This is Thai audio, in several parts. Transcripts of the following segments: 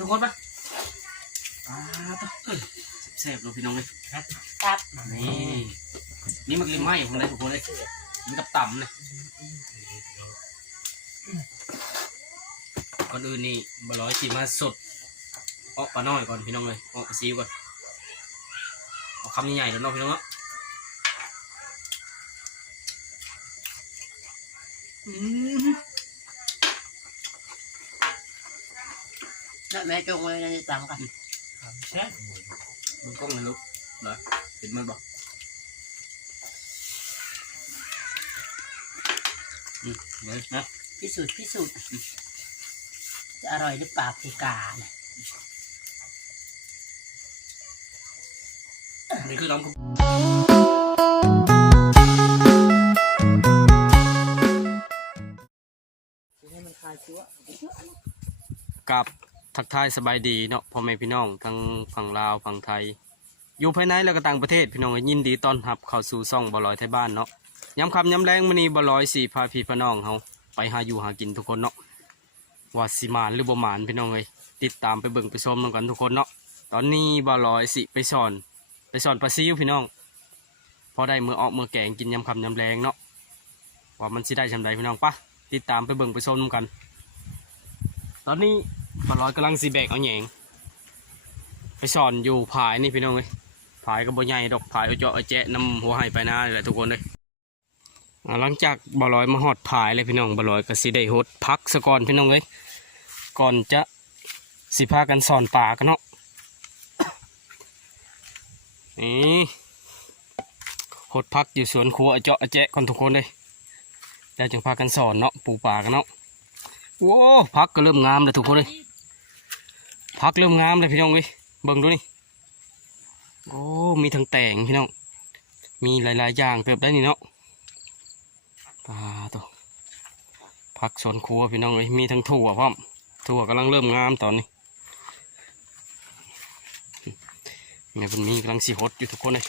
ทุกคนปะอ่าต้องเอ้ยแซ่บๆเลยพี่น้องเลยครับนี่นี่มันริมไหม้ของอะไรทุกคนเลยมันกับต่ำเลยก่อนอื่นนี่บร้อยสีมาสดออกปลาน้อยก่อนพี่น้องเลยออกปลาซิวก่อนเอาคำใหญ่ๆแล้วเนาะพี่น้องเนาะ แล้วแม่จงไว้ในตามกันใช่มันกล้องเลยลูกเหรอเห็นมันบอกอืมเลยนะพิสูจน์พิสูจน์จะอร่อยหรือเปล่าพี่กาเนี่ยนี่คือน้องให้มันคลายชั่วกับ ทักทายสบายดีเนาะพ่อแม่พี่น้องทั้งฝั่งลาวฝั่งไทย อยู่ภายในและก็ต่างประเทศพี่น้องยินดีต้อนรับเข้าสู่ซ่องบอลอยไทยบ้านเนาะย้ำคำย้ำแรงมื้อนี้บอลอยสี่พาพี่พี่น้องเฮาไปหาอยู่หากินทุกคนเนาะว่าสิมานหรือบ่มานพี่น้องเอ้ยติดตามไปเบิ่งไปชมกันทุกคนเนาะตอนนี้บอลอยสิไปสอน ไปสอนปลาซิวพี่น้องพอได้มือออกมือแกงกินยำคำยำแรงเนาะว่ามันสิได้ชำใดพี่น้องปะติดตามไปเบิ่งไปชมกัน ตอนนี้บอลอยกำลังสีแบกเอาแหยงไปสอนอยู่ผายนี่พี่น้องเลยผายก็บ่ใหญ่ดอกผายเอาเจาะเอาแจะนำหัวไห้ไปหน้านี่แหละทุกคนเลยหลังจากบลอยมาหอดผายเลยพี่น้องบลอยก็สิได้หดพักสะก่อนพี่น้องเลยก่อนจะสิพากันสอนป่ากันเนาะนี่หดพักอยู่สวนครัวเอาเจาะเอาแจะก่อนทุกคนเลยแล้วจึงพากันสอนเนาะปูป่ากันเนาะ โว้พักก็เริ่มงามเลยทุกคนเลยพักเริ่มงามเลยพี่น้องเว้ยเบิ่งดูนี่โอ้มีทั้งแต่งพี่น้องมีหลาย ๆ อย่างเติบได้นี่เนาะปลาตัวพักสวนครัวพี่น้องเว้ยมีทั้งถั่วพร้อมถั่วกำลังเริ่มงามตอนนี้แม่บนมีกำลังสีหดอยู่ทุกคนเลย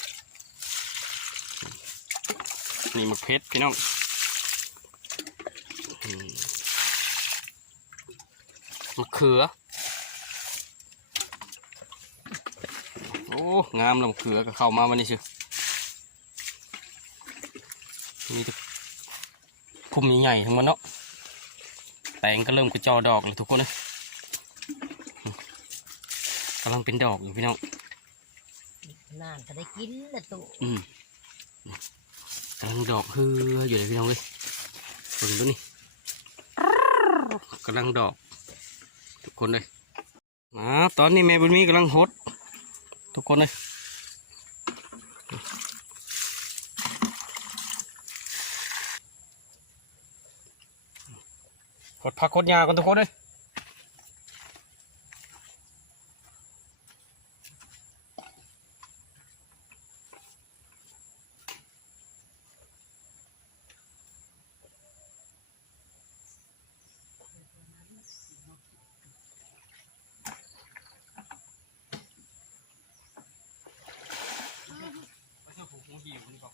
นี่มะเพชรพี่น้องอ มมะเขือ โอ้ งามลำเขือก็เข้ามาวันนี้เชียวมีแต่พุ่มใหญ่ๆทั้งหมดเนาะแตงก็เริ่มกระจอดอกเลยทุกคนนะกำลังเป็นดอกอยู่พี่น้องนานก็ได้กินละตุอืมกำลังดอกเฮืออยู่เลยพี่น้องเลยเบิ่งดูนี่กำลังดอกทุก คนเลยนะตอนนี้แม่บุญมีกำลังหด ทุกคนเลยฮดผักฮดยากันทุกคนเลยไปเถอะผมหิวนี่บอก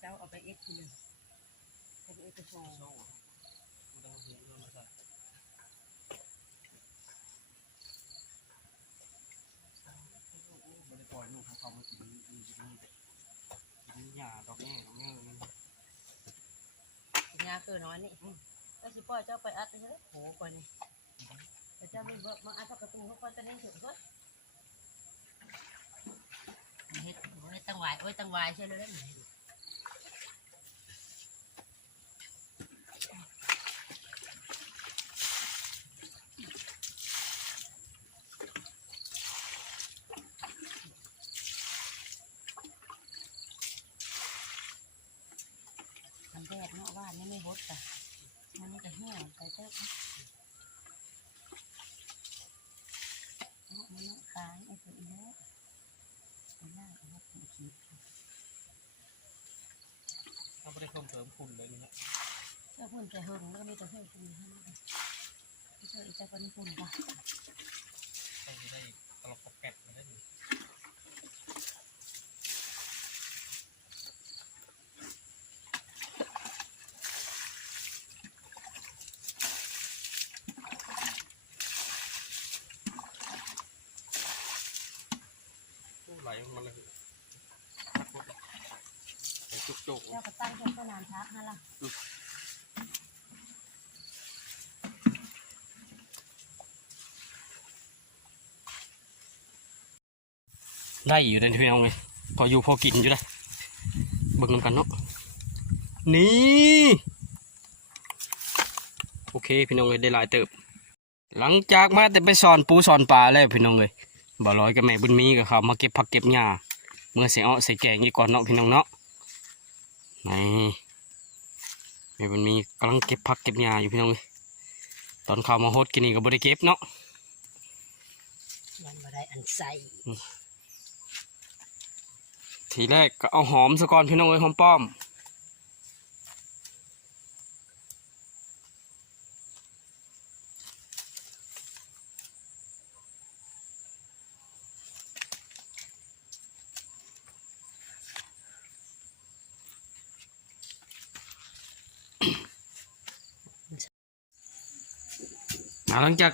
เจ้าเอาไปเอ็ดทีนึงเอาไปเอ็ดกระโชว์ โซ่มันต้องหิวเรื่องมาใส่ไม่ได้ปล่อยลูกของ เขามากินกินกินกินหญ้าดอกแง่ดอกแง่มันยาคือน้อยนี่ก็สิปล่อยเจ้าไปอัดไปเลยโหก่อนนี่แต่เจ้าไม่เบิกมาอัดประตูเขาคนจะได้ถึงก็เฮ็ดโอ้ยตั้งวายโอ้ยตั้งวายใช่เลย แดดเนาะบ้านี่ไม่ฮดอะมันนี่ก็เหี่ยวไปเถอะเนาะมันเนาะขายไอ้ตัวนี้มันน่าเอามาปลูกคิดเขาไม่ได้เพิ่มเติมคุณเลยนี่นะเจ้าพุ่นจะเฮิงแล้วก็มีแต่เฮิงคุณให้มันไม่ใช่อีเจ้าคนนี้พุ่นป่ะต้ได้อกแก สมันเลยใส่จุกจุกเจ้าก็ตั้งเจ้าก็นานพักนั่นล่ะได้อยู่ในที่เอาไงพออยู่พอกินอยู่ได้เบิ่งกันเนาะนี่โอเคพี่น้องเลยได้หลายเติบ หลังจากมาแต่ไปสอนปูสอนปลาแล้วพี่น้องเลย บ่ร้อยกับแม่บุญมีกับเขามาเก็บผักเก็บหญ้าเมื่อใส่อ้อใส่แกงอีกก่อนเนาะพี่น้องเนาะนี่แม่บุญมีกำลังเก็บผักเก็บหญ้าอยู่พี่น้องเลยตอนเขามาโฮดกินนี่ก็บ่ได้เก็บเนาะมันบ่ได้อันใส่ทีแรกก็เอาหอมซะก่อนพี่น้องเอ้ยหอมป้อม หลังจาก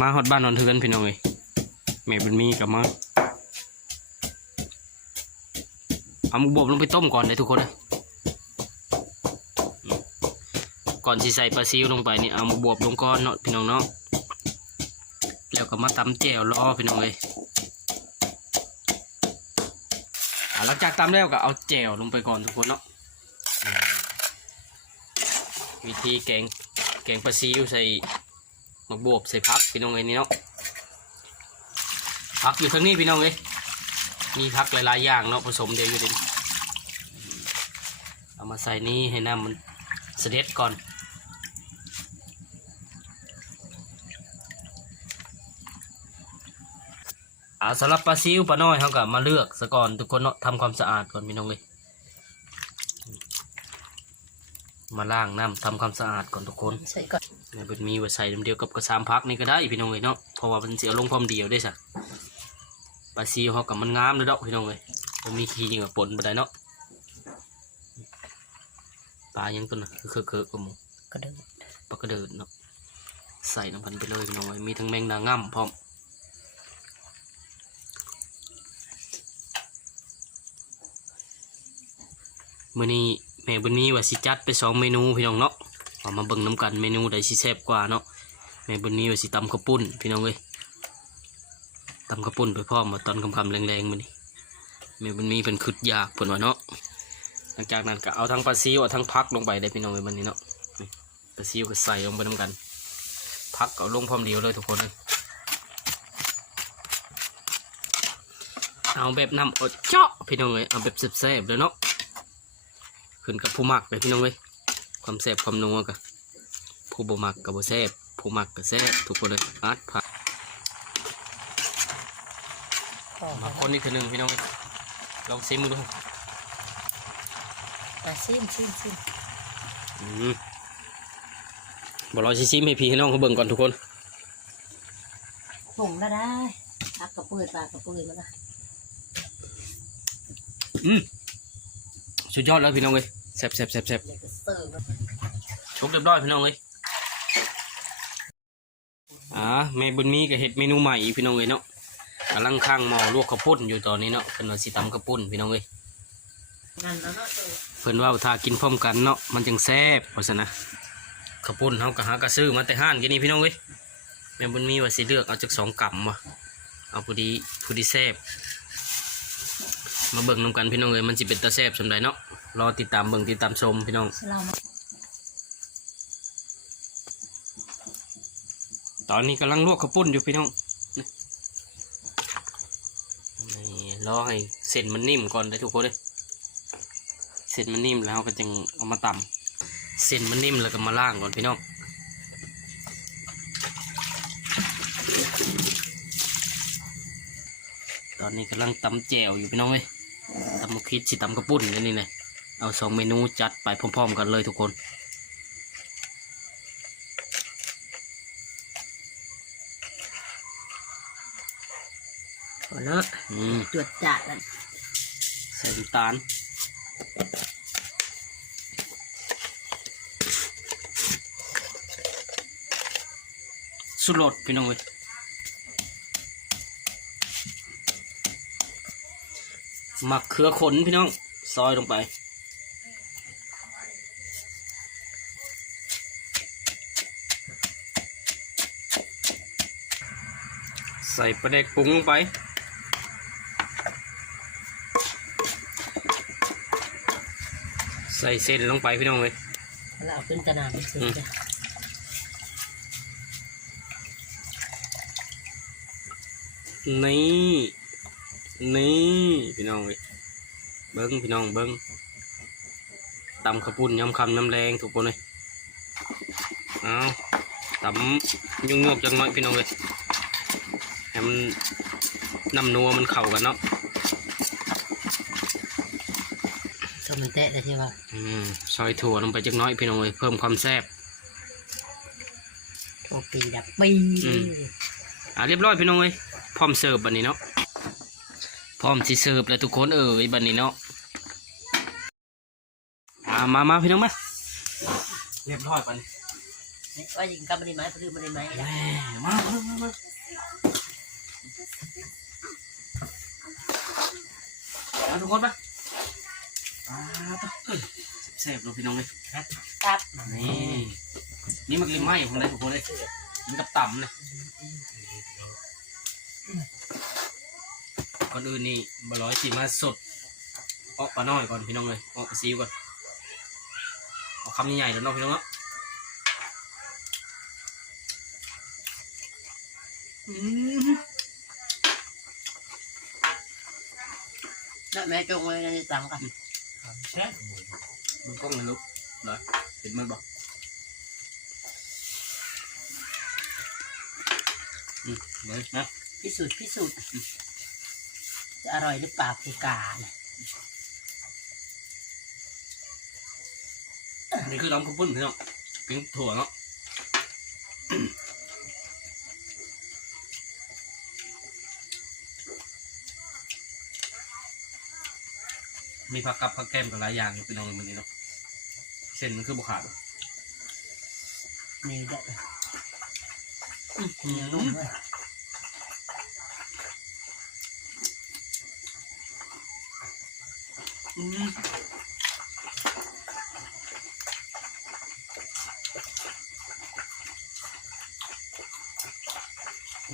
มาฮอดบ้านนอนเทือนพี่น้องเอ้ยแม่บุญมีกับมาเอาหมูบวบลงไปต้มก่อนเลยทุกคนนะก่อนที่ใส่ปลาซิวลงไปนี่เอาหมูบวบลงก่อนเนาะพี่น้องเนาะแล้วก็มาตำแจ่วรอพี่น้องเลยอ่าหลังจากตำแล้วก็เอาแจ่วลงไปก่อนทุกคนเนาะวิธีแกงแกงปลาซิวใส่ หมูบวบใส่พักพี่น้องเลยนี่เนาะพักอยู่ทางนี้พี่น้องเลยมีพักหลายๆอย่างเนาะผสมเดียวอยู่ดิเอามาใส่นี้ให้น้ำมันเสด็จก่อนอ่าสำหรับปลาซิวปลาน้อยเขาก็มาเลือกซะก่อนทุกคนเนาะทำความสะอาดก่อนพี่น้องเลย มาล้างน้ำทำความสะอาดก่อนทุกคนใส่ก่อนในเป็นมีไว้ใส่เดียวกับกระซามพักนี่ก็ได้พี่น้องเลยเนาะเพราะว่ามันเสียลงความเดียวได้สักปลาซิวเขากับมันงามเลยดอกพี่น้องเลยผมมีขี้ยิงกับปนไปได้เนาะปลายังตัวน่ะคือเคอะๆกับหมูกระเดิดปลากระเดิดเนาะใส่น้ำพันไปเลยพี่น้องเลยมีทั้งแมงดาง่ำพร้อมมื้อนี้ แม่บุญมีว่าสิจัดไปสองเมนูพี่น้องเนาะเอามาเบิ่งน้ำกันเมนูใดสิแซ่บกว่าเนาะแม่บุญมีว่าสิตำข้าวปุ้นพี่น้องเลยตำข้าวปุ้นไปพร้อมาตอนค่ำแรงๆมื้อนี้แม่บุญมีเป็นคึดยากเพิ่นว่าเนาะหลังจากนั้นก็เอาทั้งปลาซิวเอาทั้งพักลงไปได้พี่น้องเลยมันนี้เนาะปลาซิวก็ใส่ลงไปน้ำกัน พักเอาลงพร้อมเดียวเลยทุกคนเลยเอาแบบน้ำอดเจาะพี่น้องเลยเอาแบบแซ่บๆเลยเนาะ ขึ้นกับผู้มักเลยพี่น้องเลยความแซ่บความนัวกับผู้บ่มักกับบ่แซ่บผู้มักกับแซ่บทุกคนเลยอัดผักพอมาคนนี้คือหนึ่งพี่น้องเลยลองซิมดูปลาซิมซิมซิมอืมบ่รอซิซิมให้พี่ให้น้องเขาเบิ่งก่อนทุกคนผงก็ได้พักกระปุยปลากระปุยมันละอืม สุดยอดแล้วพี่น้องเลยแซ่บแซ่บแซ่บแซ่บเดี๋ยวก็เสร์ฟชุบเรียบร้อยพี่น้องเลยอ่าแม่บุญมีก็เห็ดเมนูใหม่อีกพี่น้องเลยเนาะกำลังข้างหม้อลวกข้าวปุ้นอยู่ตอนนี้เนาะเป็นว่าสิตำข้าวปุ้นพี่น้องเลยนั่นแล้วเนาะเพิ่นว่าถ้ากินพร้อมกันเนาะมันจังแซ่บว่าซั่นนข้าวปุ้นเฮาก็หากระซื้อมาแต่ห้านกินนี่พี่น้องเว้ยแม่บุญมีว่าสิเลือกเอาจากสองกำว่ะเอาผู้ดีผู้ดีแซ่บ มาเบิ่งนํกันพี่น้องเอ้ยมันสิเป็นตาแซบสำใดเนาะรอติดตามเบิ่งติดตามชมพี่น้อง เรามาตอนนี้กำลังลวกข้าวปุ้นอยู่พี่น้องนี่นี่รอให้เส้นมันนิ่มก่อนได้อทุกคนเลยเส้นมันนิ่มแล้วก็จึงเอามาตำเส้นมันนิ่มแล้วก็มาล่างก่อนพี่น้อง ตอนนี้กำลังตำแจ่วอยู่พี่น้องเลย ตำมะพริกสิตำกระปุ้นนี่นี่เลยเอาสองเมนูจัดไปพร้อมๆกันเลยทุกคนพอเลิกอืมจวดจัดแล้วใส่น้ำตาลสุดโหลดพี่น้องเว้ย หมักเขือขนพี่น้อง ซอยลงไป ใส่ปลาแดกปรุงลงไปใส่เส้นลงไปพี่น้องเลยแเราขึ้นตะนานขึ้นนี่ นี่พี่น้องเลยเบิ้งพี่น้องเบิ้งตำข้าวปุ้นยำคำยำแรงทุกคนเลยเอาตำยุ่งยกจังน้อยพี่น้องเลยให้มันน้ำนัวมันเข้ากันเนาะสมัยเตะเลยที่ว่าอืมซอยถั่วลงไปจักหน้อยพี่น้องเลยเพิ่มความแซ่บโทปีดับปีอืมอะเรียบร้อยพี่น้องเลยพร้อมเสิร์ฟบันนี้เนาะ พร้อมสิเสิร์ฟแล้วทุกคนเอ่ยบันนี้เนาะอ่ามามาพี่น้องมาเรียบร้อยบันนี้นี่ว่ายิงกับมันได้ไหมพอดีมันได้ไหมแหม่มามามามาเอาทุกคนมาอ่าไปเอ้ยแซ่บๆเลยพี่น้องเลยตับนี่นี่มันกินไหมของได้ทุกคนเลยมันกับต่ำเลย ก่อนอื่นนี่บร้อยสีมาสดออกปลาน้อยก่อนพี่น้องเลยออกปลาซิวก่อนเอาคำใหญ่ๆแล้วเนาะพี่น้องเนาะอืมแล้วแม่จงไว้ในตังกันแซ่บมันกล้องเลยลูกเหรอเห็นมันบอกอืมเลยนะพิสูจน์พิสูจน์ จะอร่อยหรือเปล่าคือกาเนี่ยนี่คือน้ำข้าวปุ้นพี่น้องเป็นถั่วเนาะมีผักกับผักแก้มกับหลายอย่างอยู่พี่น้องมันนี้เนาะเส้นมันคือบุขาดนี่ได้เลยอืเหนียวนุ่มมด้วย มั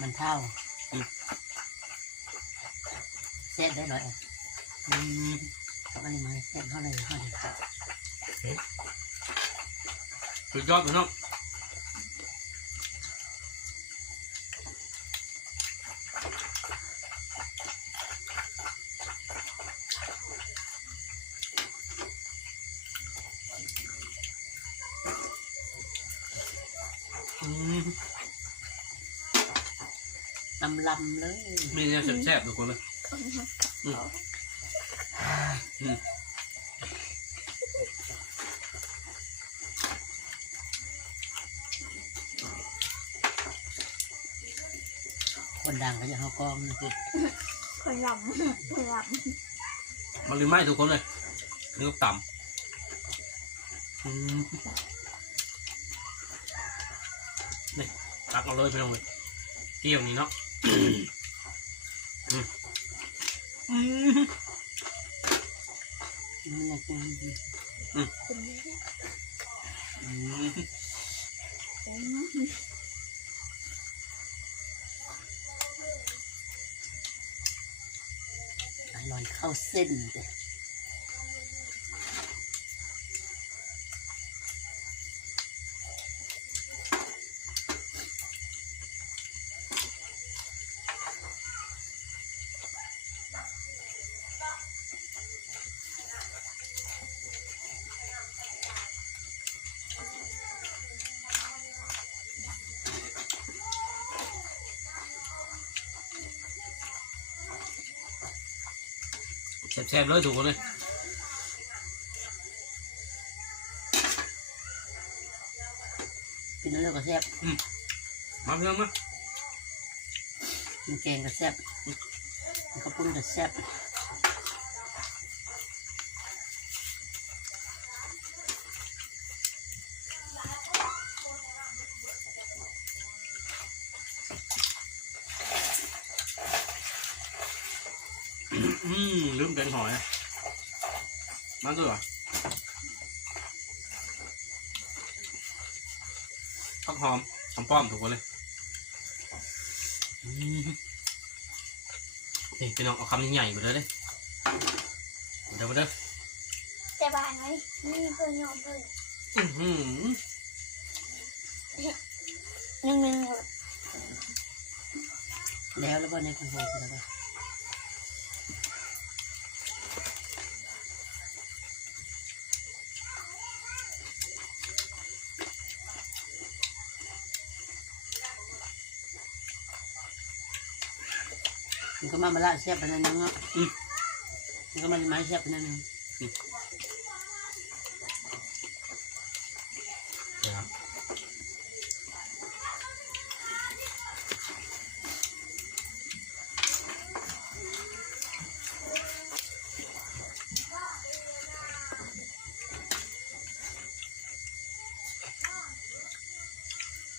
นเท่าเส้นได้หน่อยอืมกับอันนี้มาเส้นเท่าไหร่เท่าไหร่สุดยอดพี่น้อง ลำลำๆเลยมีเนี่ยแซ่บๆทุกคนเลยอืมอืมคนดังเขาจะเข้ากล้องนะคือคนหลับคนหลับมันลืมไหมทุกคนเลยนี่ก็ต่ำอืมนี่ตักเอาเลยพี่น้องเลยเกี่ยวนี้เนาะอื มันอยากกินอร่อยเข้าเส้นเลย แซ่บๆเลยทุกคนเลยกินแล้วก็แซ่บมาพี่น้องมากินแกงก็แซ่บกินข้าวปุ้นก็แซ่บ อืมลืมเป็นหอย มาด้วยเหรอผักหอมหอมป้อมทุกคนเลยอืมนี่พี่น้องเอาคำใหญ่ๆไปเลยเด้เดี๋ยวมาเด้อแต่บ้านไหมนี่เพื่อนยอมเพื่อนอื้อหือหนึ่งหนึ่งหมดแล้วแล้วก็ในคอนโทรลแล้วก็ มันก็มาบละเสียบไปนั่นนึงอะมันก็มาไม้เสียบไปนั่นนึงนะครับ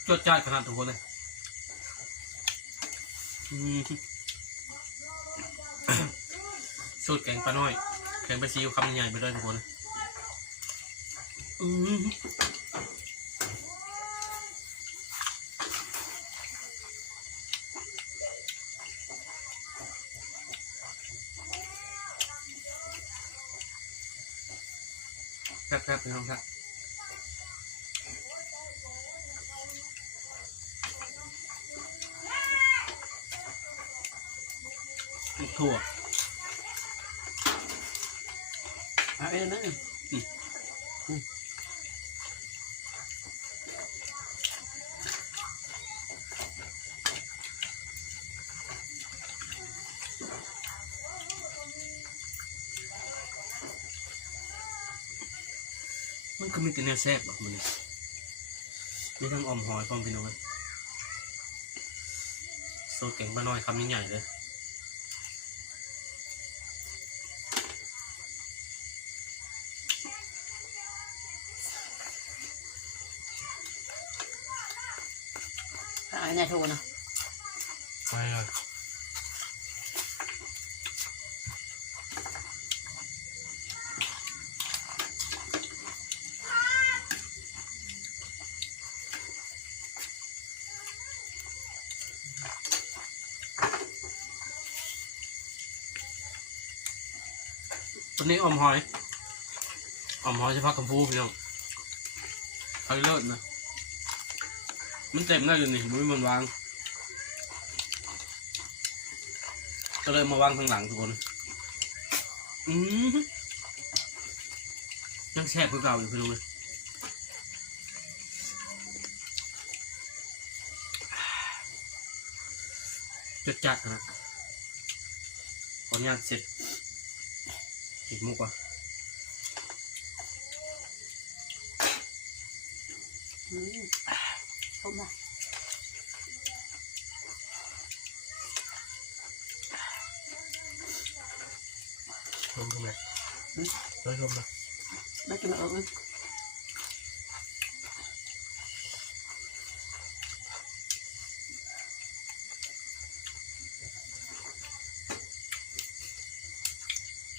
จดจ้าดขนาดทุกคนเลยอืม สูตรแกงปลาน้อยแกงปลาซีอิ๊วคำใหญ่ไปเลยทุกคนอืมแป๊บแป๊บพี่น้องครับถั่ว เอาเองนั่นมันก็มีแต่แนวแซ่บหรอกมันมีทั้งอมหอยพร้อมพี่น้องเลยโซดแกงปลาน้อยคำใหญ่ๆเลย เอาไอ้นายโทรนะไปเลยตัวนี้อมหอยอมหอยเฉพาะกระพูพี่น้องเอาเลิศนะ มันเต็มแล้วอยู่นี่มุ้ยมันวาง ก็เลยมาวางข้างหลังทุกคน อืมยังแซ่บคือเก่าอยู่พี่น้องเลยจัดจัดนะขออนุญาตเสร็จอีกมุกว่ะอืม เข้ามาชมทำไมแล้วชมนะไม่กินเออ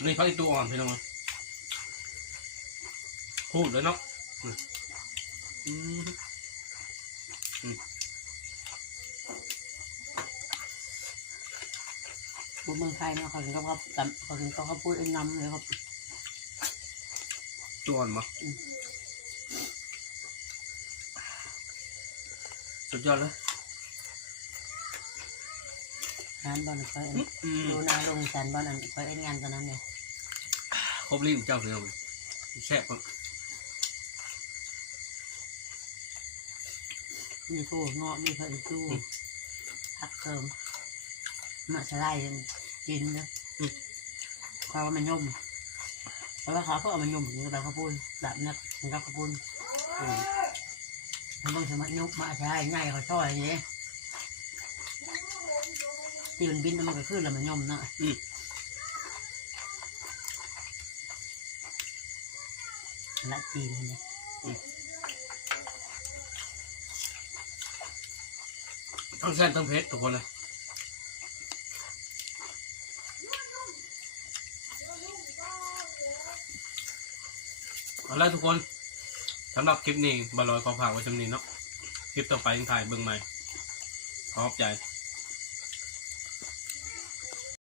นี่เขาอีกตัวอ่อนพี่น้องเลยพูดเลยเนาะอืม พูดเมืองไทยเนาะเขาถึงเขาเขาเขาถึงเขาเขาพูดเองนำเลยครับตัวอ่อนมาสุดยอดเลยงานบอลคอยอืมดูนาลงสันบอลอันคอยเอ็นงานตอนนั้นเลยครบรีบเจ้าพี่น้องเลยแซ่บมากมีตู้เงาะมีคอยตู้ผักเติม มาสไลด์กินนะเขาว่ามันย่อมเพราะว่าเขาเขาเอามันย่อมถึงแบบเขาพูดแบบนี้ถึงกับเขาพูดมันต้องสมัครยุบมาใช่ง่ายเขาช่อยอย่างเงี้ยที่มันบินมันก็ขึ้นแล้วมันย่อมเนาะละจีนเนี่ยทั้งแซ่บทั้งเผ็ดทุกคนเลย เอาละทุกคนสำหรับคลิปนี้บาลอยขอผ่ากไว้ชำนี้เนาะคลิปต่อไปยังถ่ายเบื้องใหม่ขอบใจ